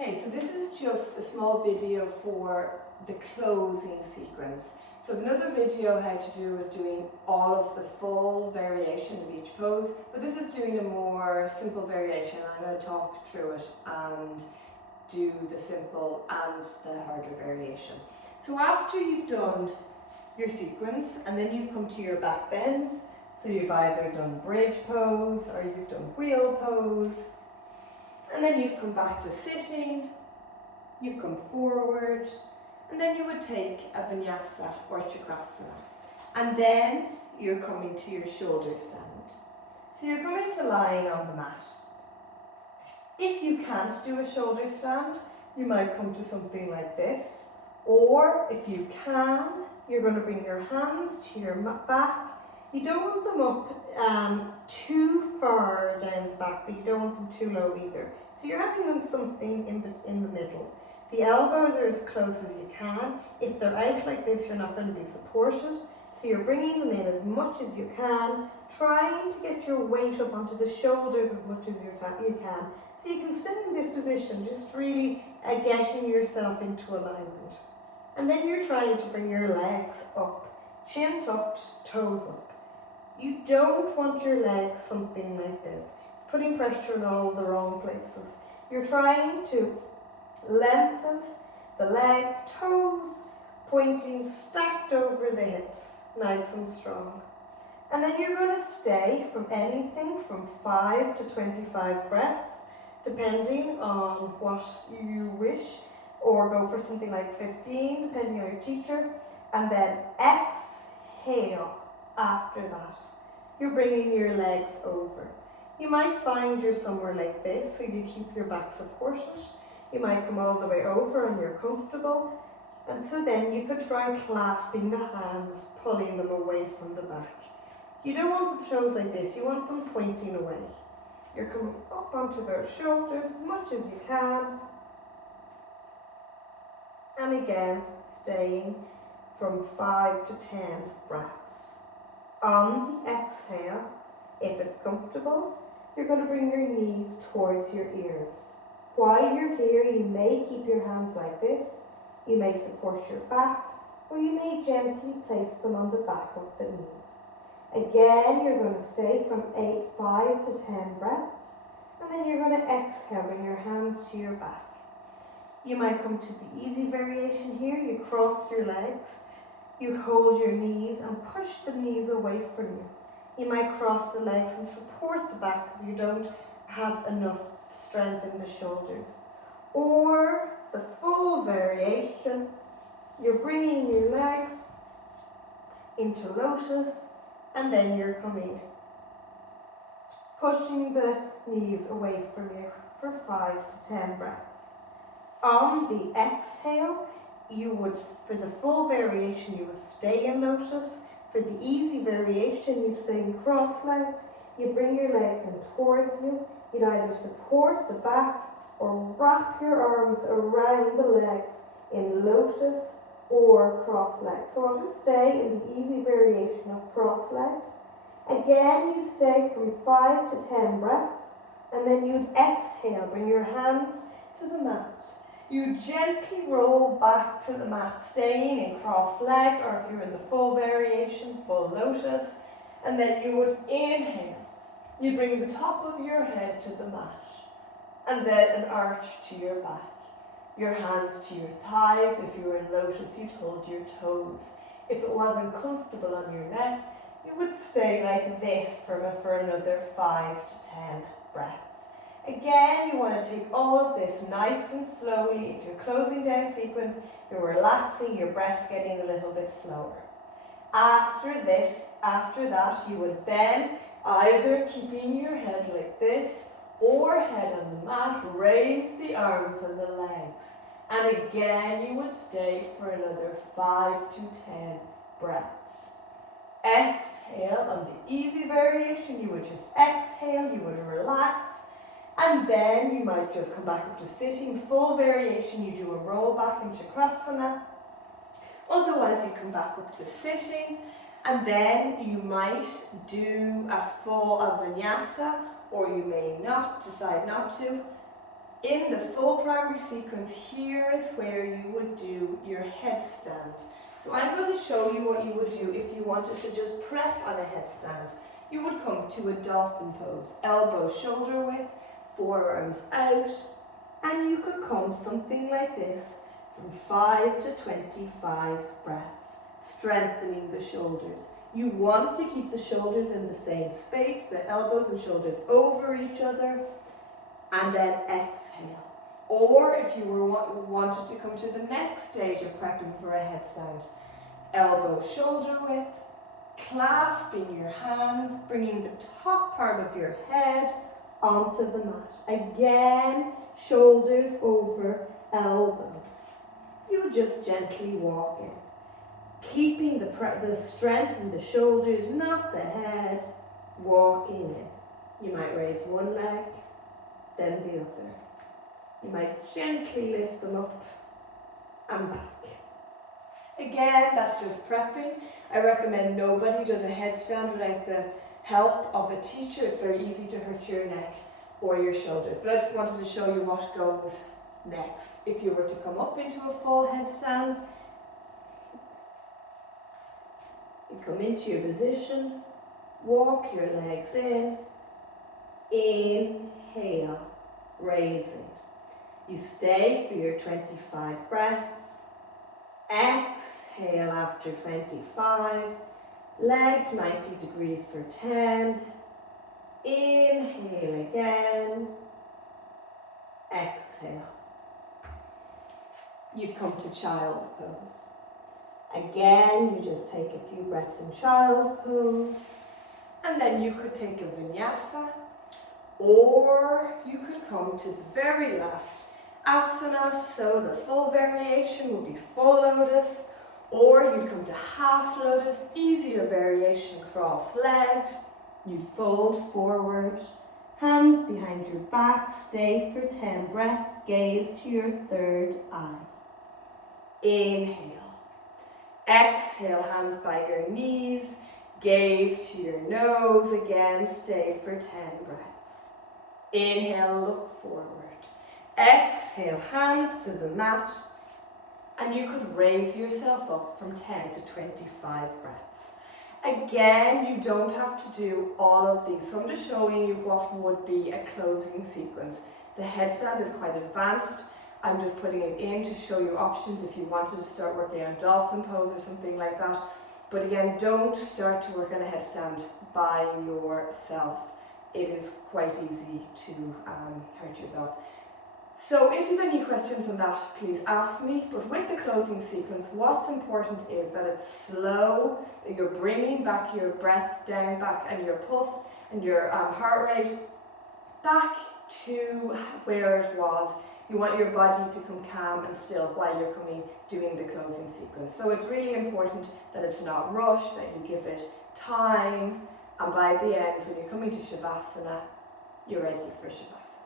Okay, so this is just a small video for the closing sequence. So I have another video how to do it, doing all of the full variation of each pose, but this is doing a more simple variation. I'm going to talk through it and do the simple and the harder variation. So after you've done your sequence and then you've come to your back bends, so you've either done bridge pose or you've done wheel pose, and then you've come back to sitting, you've come forward, and then you would take a vinyasa or chakrasana. And then you're coming to your shoulder stand. So you're going to lying on the mat. If you can't do a shoulder stand, you might come to something like this. Or if you can, you're going to bring your hands to your back. You don't want them up too far down the back, but you don't want them too low either. So you're having them something in the middle. The elbows are as close as you can. If they're out like this, you're not going to be supported. So you're bringing them in as much as you can, trying to get your weight up onto the shoulders as much as you can. So you can stay in this position, just really getting yourself into alignment. And then you're trying to bring your legs up, chin tucked, toes up. You don't want your legs something like this, putting pressure in all the wrong places. You're trying to lengthen the legs, toes pointing stacked over the hips, nice and strong. And then you're going to stay from anything from 5 to 25 breaths, depending on what you wish, or go for something like 15, depending on your teacher. And then exhale after that. You're bringing your legs over. You might find you're somewhere like this, so you keep your back supported. You might come all the way over and you're comfortable. And so then you could try clasping the hands, pulling them away from the back. You don't want the toes like this, you want them pointing away. You're coming up onto their shoulders as much as you can. And again, staying from 5 to 10 breaths. On the exhale, if it's comfortable, you're going to bring your knees towards your ears. While you're here, you may keep your hands like this. You may support your back, or you may gently place them on the back of the knees. Again, you're going to stay from 5 to 10 breaths, and then you're going to exhale, bring your hands to your back. You might come to the easy variation here. You cross your legs, you hold your knees and push the knees away from you. You might cross the legs and support the back because you don't have enough strength in the shoulders. Or the full variation, you're bringing your legs into lotus and then you're coming, pushing the knees away from you for 5 to 10 breaths. On the exhale, you would, for the full variation, you would stay in lotus. For the easy variation, you'd stay in cross-legged. You bring your legs in towards you. You'd either support the back or wrap your arms around the legs in lotus or cross-legged. So I'll just stay in the easy variation of cross-legged. Again, you stay from 5 to 10 breaths, and then you'd exhale, bring your hands to the mat. You gently roll back to the mat, staying in cross-legged, or if you're in the full variation, full lotus, and then you would inhale. You bring the top of your head to the mat, and then an arch to your back. Your hands to your thighs. If you were in lotus, you'd hold your toes. If it wasn't comfortable on your neck, you would stay like this for another 5 to 10 breaths. Again, you want to take all of this nice and slowly. It's your closing down sequence. You're relaxing, your breath's getting a little bit slower. After that, you would then either keeping your head like this or head on the mat, raise the arms and the legs. And again, you would stay for another 5 to 10 breaths. Exhale on the easy variation. You would just exhale, you would relax. And then you might just come back up to sitting. Full variation, you do a roll back in Chakrasana. Otherwise, you come back up to sitting. And then you might do a full vinyasa, or you may not, decide not to. In the full primary sequence, here is where you would do your headstand. So I'm going to show you what you would do if you wanted to just prep on a headstand. You would come to a dolphin pose, elbow shoulder width, forearms out, and you could come something like this from 5 to 25 breaths, strengthening the shoulders. You want to keep the shoulders in the same space, the elbows and shoulders over each other, and then exhale. Or if you wanted to come to the next stage of prepping for a headstand, elbow shoulder width, clasping your hands, bringing the top part of your head onto the mat. Again, shoulders over elbows. You just gently walk in, keeping the strength in the shoulders, not the head, walking in. You might raise one leg, then the other. You might gently lift them up and back. Again, that's just prepping. I recommend nobody does a headstand without the help of a teacher. It's very easy to hurt your neck or your shoulders. But I just wanted to show you what goes next. If you were to come up into a full headstand, you come into your position, walk your legs in, inhale, raising. You stay for your 25 breaths. Exhale after 25. Legs 90 degrees for 10. Inhale again. Exhale. You come to child's pose. Again, you just take a few breaths in child's pose. And then you could take a vinyasa. Or you could come to the very last asana, so the full variation will be full lotus, or you'd come to half lotus, easier variation, cross-legged. You'd fold forward, hands behind your back, stay for 10 breaths, gaze to your third eye. Inhale. Exhale, hands by your knees, gaze to your nose, again, stay for 10 breaths. Inhale, look forward. Exhale, hands to the mat, and you could raise yourself up from 10 to 25 breaths. Again, you don't have to do all of these, so I'm just showing you what would be a closing sequence. The headstand is quite advanced. I'm just putting it in to show you options if you wanted to start working on dolphin pose or something like that. But again, don't start to work on a headstand by yourself. It is quite easy to hurt yourself. So if you have any questions on that, please ask me. But with the closing sequence, what's important is that it's slow, that you're bringing back your breath down back and your pulse and your heart rate back to where it was. You want your body to come calm and still while you're doing the closing sequence. So it's really important that it's not rushed, that you give it time, and by the end, when you're coming to Shavasana, you're ready for Shavasana.